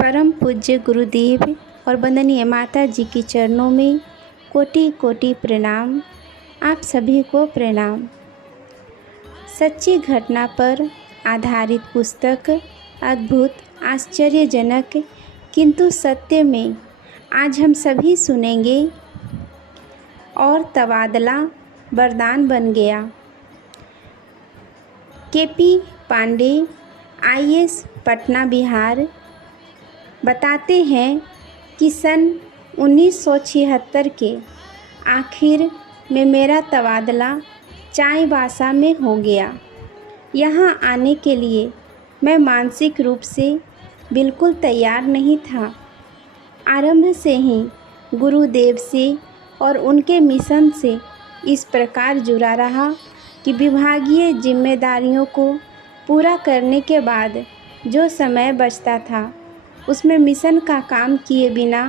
परम पूज्य गुरुदेव और वंदनीय माता जी के चरणों में कोटि कोटि प्रणाम। आप सभी को प्रणाम। सच्ची घटना पर आधारित पुस्तक अद्भुत आश्चर्यजनक किंतु सत्य में आज हम सभी सुनेंगे। और तबादला वरदान बन गया। केपी पांडे आईएएस पटना बिहार बताते हैं कि सन 1976 के आखिर में मेरा तबादला चाईबासा में हो गया। यहाँ आने के लिए मैं मानसिक रूप से बिल्कुल तैयार नहीं था। आरंभ से ही गुरुदेव से और उनके मिशन से इस प्रकार जुड़ा रहा कि विभागीय जिम्मेदारियों को पूरा करने के बाद जो समय बचता था उसमें मिशन का काम किए बिना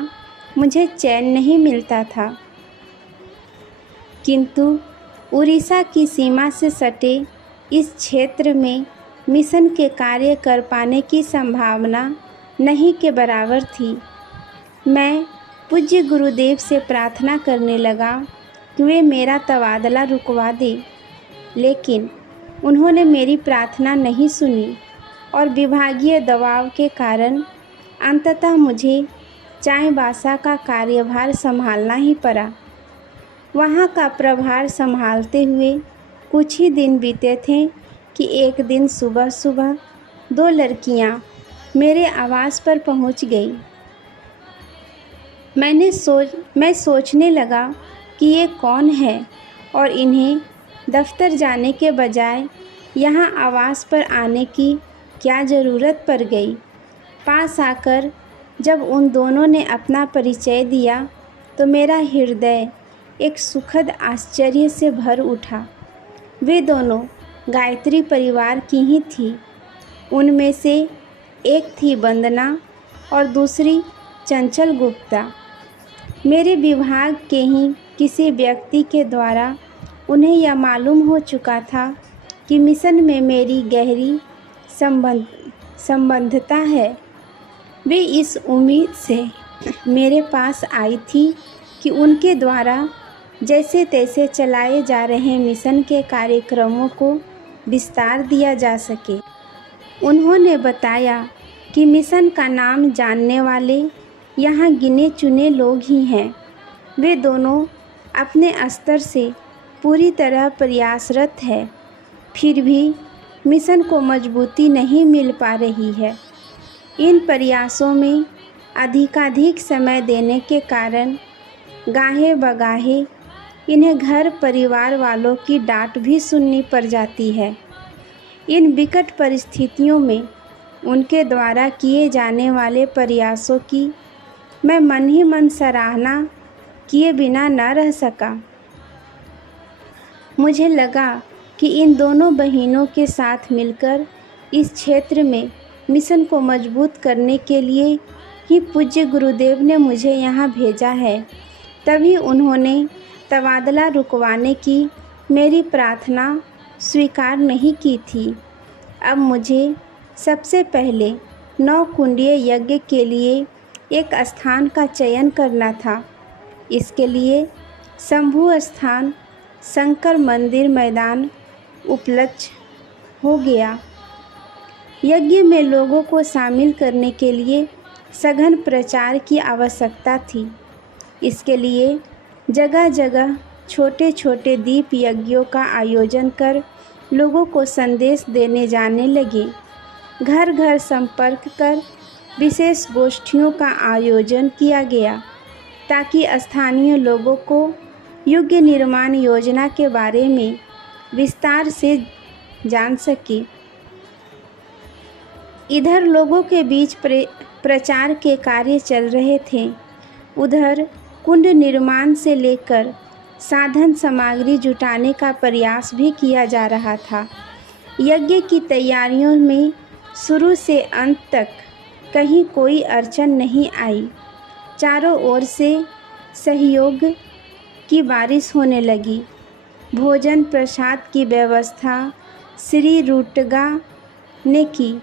मुझे चैन नहीं मिलता था। किंतु उड़ीसा की सीमा से सटे इस क्षेत्र में मिशन के कार्य कर पाने की संभावना नहीं के बराबर थी। मैं पूज्य गुरुदेव से प्रार्थना करने लगा कि वे मेरा तबादला रुकवा दें, लेकिन उन्होंने मेरी प्रार्थना नहीं सुनी और विभागीय दबाव के कारण अंततः मुझे चाईबासा का कार्यभार संभालना ही पड़ा। वहाँ का प्रभार संभालते हुए कुछ ही दिन बीते थे कि एक दिन सुबह सुबह 2 लड़कियाँ मेरे आवास पर पहुँच गई। मैं सोचने लगा कि ये कौन है और इन्हें दफ्तर जाने के बजाय यहाँ आवास पर आने की क्या ज़रूरत पड़ गई। पास आकर जब उन दोनों ने अपना परिचय दिया तो मेरा हृदय एक सुखद आश्चर्य से भर उठा। वे दोनों गायत्री परिवार की ही थी। उनमें से एक थी वंदना और दूसरी चंचल गुप्ता। मेरे विभाग के ही किसी व्यक्ति के द्वारा उन्हें यह मालूम हो चुका था कि मिशन में मेरी गहरी संबद्धता है। वे इस उम्मीद से मेरे पास आई थी कि उनके द्वारा जैसे तैसे चलाए जा रहे मिशन के कार्यक्रमों को विस्तार दिया जा सके। उन्होंने बताया कि मिशन का नाम जानने वाले यहाँ गिने चुने लोग ही हैं। वे दोनों अपने स्तर से पूरी तरह प्रयासरत है, फिर भी मिशन को मजबूती नहीं मिल पा रही है। इन प्रयासों में अधिकाधिक समय देने के कारण गाहे बगाहे इन्हें घर परिवार वालों की डांट भी सुननी पड़ जाती है। इन विकट परिस्थितियों में उनके द्वारा किए जाने वाले प्रयासों की मैं मन ही मन सराहना किए बिना न रह सका। मुझे लगा कि इन दोनों बहनों के साथ मिलकर इस क्षेत्र में मिशन को मजबूत करने के लिए ही पूज्य गुरुदेव ने मुझे यहाँ भेजा है। तभी उन्होंने तबादला रुकवाने की मेरी प्रार्थना स्वीकार नहीं की थी। अब मुझे सबसे पहले 9 कुंडीय यज्ञ के लिए एक स्थान का चयन करना था। इसके लिए शंभु स्थान शंकर मंदिर मैदान उपलब्ध हो गया। यज्ञ में लोगों को शामिल करने के लिए सघन प्रचार की आवश्यकता थी। इसके लिए जगह जगह छोटे छोटे दीप यज्ञों का आयोजन कर लोगों को संदेश देने जाने लगे। घर घर संपर्क कर विशेष गोष्ठियों का आयोजन किया गया ताकि स्थानीय लोगों को युग निर्माण योजना के बारे में विस्तार से जान सके। इधर लोगों के बीच प्रचार के कार्य चल रहे थे, उधर कुंड निर्माण से लेकर साधन सामग्री जुटाने का प्रयास भी किया जा रहा था। यज्ञ की तैयारियों में शुरू से अंत तक कहीं कोई अड़चन नहीं आई। चारों ओर से सहयोग की बारिश होने लगी। भोजन प्रसाद की व्यवस्था श्री रूटगा ने की।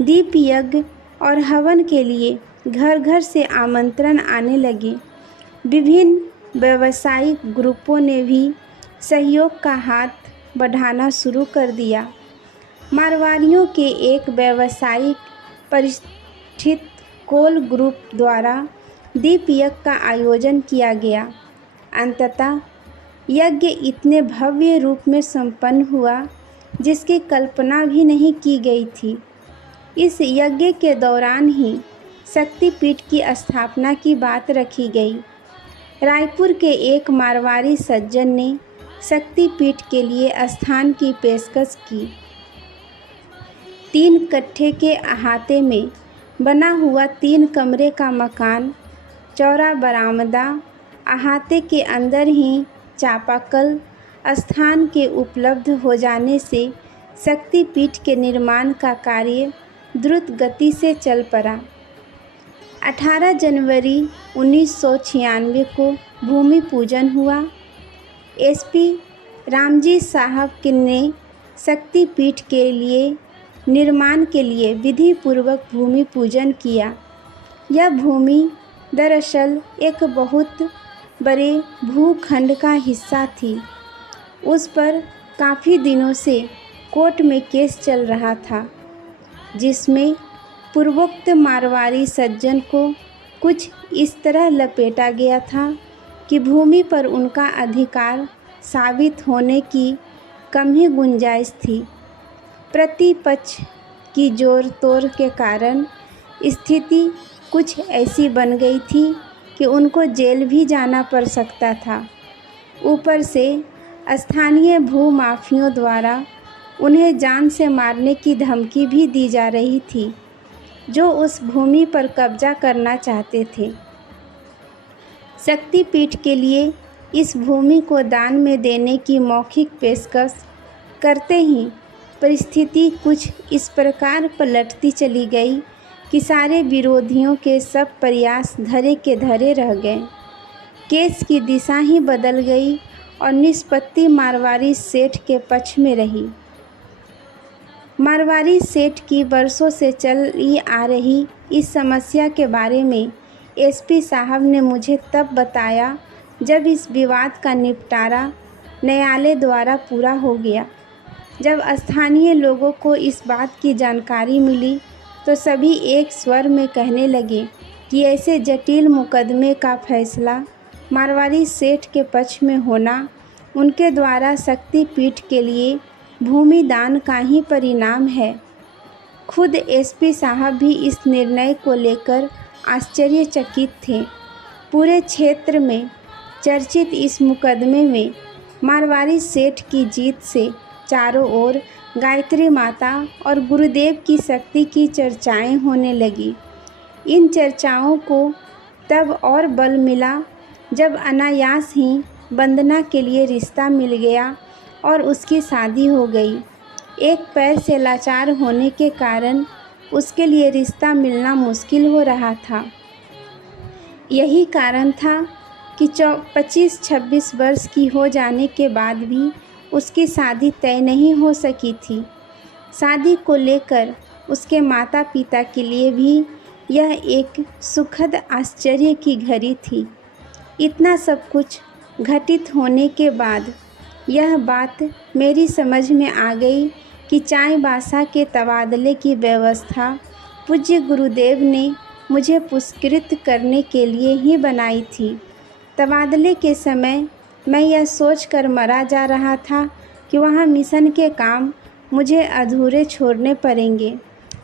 दीप यज्ञ और हवन के लिए घर घर से आमंत्रण आने लगे। विभिन्न व्यावसायिक ग्रुपों ने भी सहयोग का हाथ बढ़ाना शुरू कर दिया। मारवाड़ियों के एक व्यावसायिक प्रतिष्ठित कोल ग्रुप द्वारा दीप यज्ञ का आयोजन किया गया। अंततः यज्ञ इतने भव्य रूप में संपन्न हुआ जिसकी कल्पना भी नहीं की गई थी। इस यज्ञ के दौरान ही शक्तिपीठ की स्थापना की बात रखी गई। रायपुर के एक मारवाड़ी सज्जन ने शक्तिपीठ के लिए स्थान की पेशकश की। 3 कट्ठे के अहाते में बना हुआ 3 कमरे का मकान, चौड़ा बरामदा, अहाते के अंदर ही चापाकल स्थान के उपलब्ध हो जाने से शक्तिपीठ के निर्माण का कार्य द्रुत गति से चल पड़ा। 18 जनवरी 1996 को भूमि पूजन हुआ। एसपी रामजी साहब ने शक्तिपीठ के लिए निर्माण के लिए विधि पूर्वक भूमि पूजन किया। यह भूमि दरअसल एक बहुत बड़े भूखंड का हिस्सा थी। उस पर काफ़ी दिनों से कोर्ट में केस चल रहा था, जिसमें पूर्वोक्त मारवाड़ी सज्जन को कुछ इस तरह लपेटा गया था कि भूमि पर उनका अधिकार साबित होने की कम ही गुंजाइश थी। प्रतिपक्ष की जोर तोड़ के कारण स्थिति कुछ ऐसी बन गई थी कि उनको जेल भी जाना पड़ सकता था। ऊपर से स्थानीय भूमाफियों द्वारा उन्हें जान से मारने की धमकी भी दी जा रही थी, जो उस भूमि पर कब्जा करना चाहते थे। शक्तिपीठ के लिए इस भूमि को दान में देने की मौखिक पेशकश करते ही परिस्थिति कुछ इस प्रकार पलटती चली गई कि सारे विरोधियों के सब प्रयास धरे के धरे रह गए। केस की दिशा ही बदल गई और निष्पत्ति मारवाड़ी सेठ के पक्ष में रही। मारवाड़ी सेठ की वर्षों से चली आ रही इस समस्या के बारे में एसपी साहब ने मुझे तब बताया जब इस विवाद का निपटारा न्यायालय द्वारा पूरा हो गया। जब स्थानीय लोगों को इस बात की जानकारी मिली तो सभी एक स्वर में कहने लगे कि ऐसे जटिल मुकदमे का फैसला मारवाड़ी सेठ के पक्ष में होना उनके द्वारा शक्तिपीठ के लिए भूमि दान का ही परिणाम है। खुद एसपी साहब भी इस निर्णय को लेकर आश्चर्यचकित थे। पूरे क्षेत्र में चर्चित इस मुकदमे में मारवाड़ी सेठ की जीत से चारों ओर गायत्री माता और गुरुदेव की शक्ति की चर्चाएं होने लगी। इन चर्चाओं को तब और बल मिला जब अनायास ही वंदना के लिए रिश्ता मिल गया और उसकी शादी हो गई। एक पैर से लाचार होने के कारण उसके लिए रिश्ता मिलना मुश्किल हो रहा था। यही कारण था कि 25-26 वर्ष की हो जाने के बाद भी उसकी शादी तय नहीं हो सकी थी। शादी को लेकर उसके माता पिता के लिए भी यह एक सुखद आश्चर्य की घड़ी थी। इतना सब कुछ घटित होने के बाद यह बात मेरी समझ में आ गई कि चाईबासा के तबादले की व्यवस्था पूज्य गुरुदेव ने मुझे पुरस्कृत करने के लिए ही बनाई थी। तबादले के समय मैं यह सोचकर मरा जा रहा था कि वहाँ मिशन के काम मुझे अधूरे छोड़ने पड़ेंगे,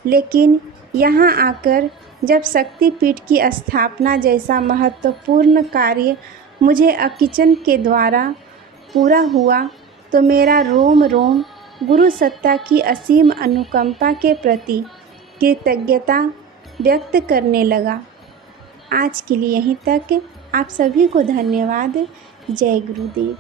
लेकिन यहाँ आकर जब शक्तिपीठ की स्थापना जैसा महत्वपूर्ण कार्य मुझे अकिचन के द्वारा पूरा हुआ तो मेरा रोम रोम गुरु सत्ता की असीम अनुकंपा के प्रति कृतज्ञता व्यक्त करने लगा। आज के लिए यहीं तक। आप सभी को धन्यवाद। जय गुरुदेव।